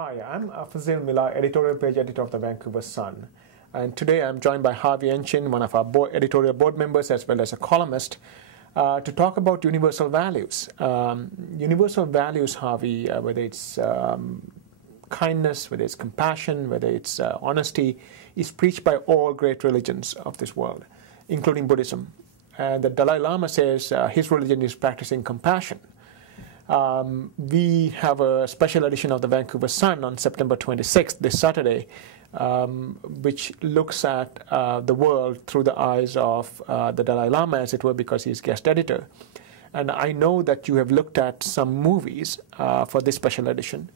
Hi, I'm Fazil Mila, editorial page editor of the Vancouver Sun. And today I'm joined by Harvey Enchin, one of our editorial board members as well as a columnist, to talk about universal values. Universal values, Harvey, whether it's kindness, whether it's compassion, whether it's honesty, is preached by all great religions of this world, including Buddhism. And the Dalai Lama says his religion is practicing compassion. We have a special edition of the Vancouver Sun on September 26th, this Saturday, which looks at the world through the eyes of the Dalai Lama, as it were, because he's guest editor. And I know that you have looked at some movies for this special edition,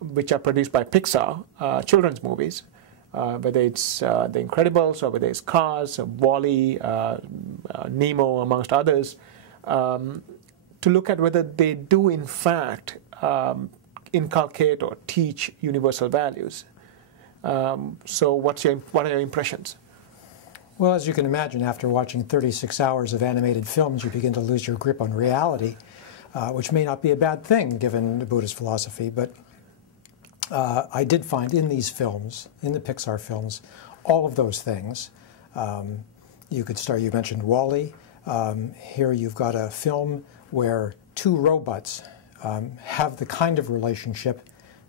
which are produced by Pixar, children's movies, whether it's The Incredibles or whether it's Cars, Wall-E, Nemo, amongst others, to look at whether they do in fact inculcate or teach universal values. So what are your impressions? Well, as you can imagine, after watching 36 hours of animated films, you begin to lose your grip on reality, which may not be a bad thing given the Buddhist philosophy. But I did find in these films, in the Pixar films, all of those things. You mentioned Wall-E. Here you've got a film where two robots have the kind of relationship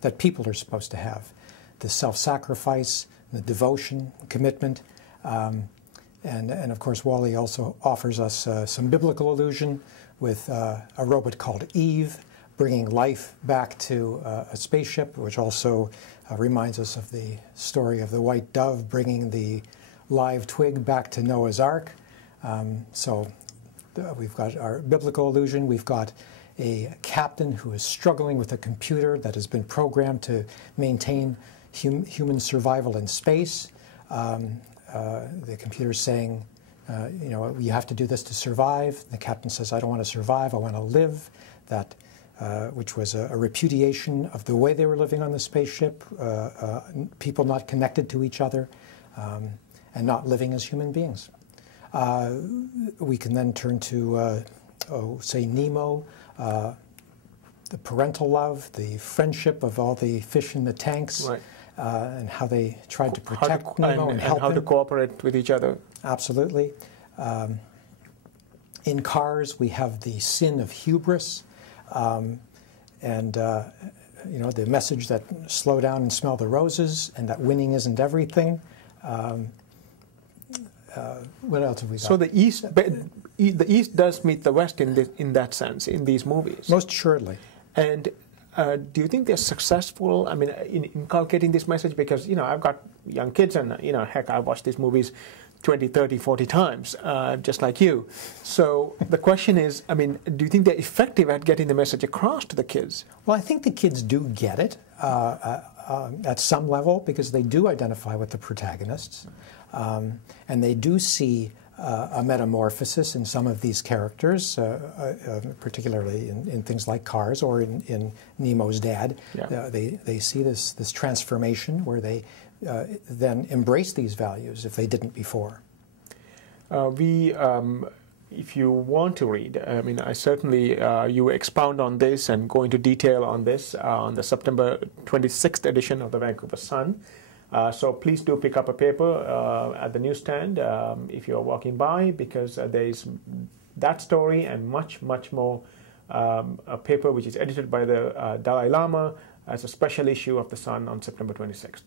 that people are supposed to have. The self-sacrifice, the devotion, commitment, and of course Wall-E also offers us some biblical allusion with a robot called Eve bringing life back to a spaceship, which also reminds us of the story of the white dove bringing the live twig back to Noah's Ark. We've got our biblical allusion. We've got a captain who is struggling with a computer that has been programmed to maintain human survival in space. The computer is saying, you have to do this to survive. The captain says, I don't want to survive, I want to live. Which was a repudiation of the way they were living on the spaceship, people not connected to each other, and not living as human beings. We can then turn to, say, Nemo, the parental love, the friendship of all the fish in the tanks, right. And how they tried to protect Nemo and help him. And how to cooperate with each other. Absolutely. In Cars, we have the sin of hubris, the message that slow down and smell the roses, and that winning isn't everything. What else have we got? So the East does meet the West in that sense, in these movies. Most assuredly. And do you think they're successful, in inculcating this message? Because, I've got young kids and, heck, I've watched these movies 20, 30, 40 times, just like you. So the question is, do you think they're effective at getting the message across to the kids? Well, I think the kids do get it at some level because they do identify with the protagonists. And they do see a metamorphosis in some of these characters, particularly in things like Cars or in Nemo's dad. Yeah. They see this transformation where they then embrace these values if they didn't before. If you want to read, I certainly, you expound on this and go into detail on this on the September 26th edition of the Vancouver Sun. So please do pick up a paper at the newsstand if you're walking by, because there is that story and much, much more, a paper which is edited by the Dalai Lama as a special issue of the Sun on September 26th.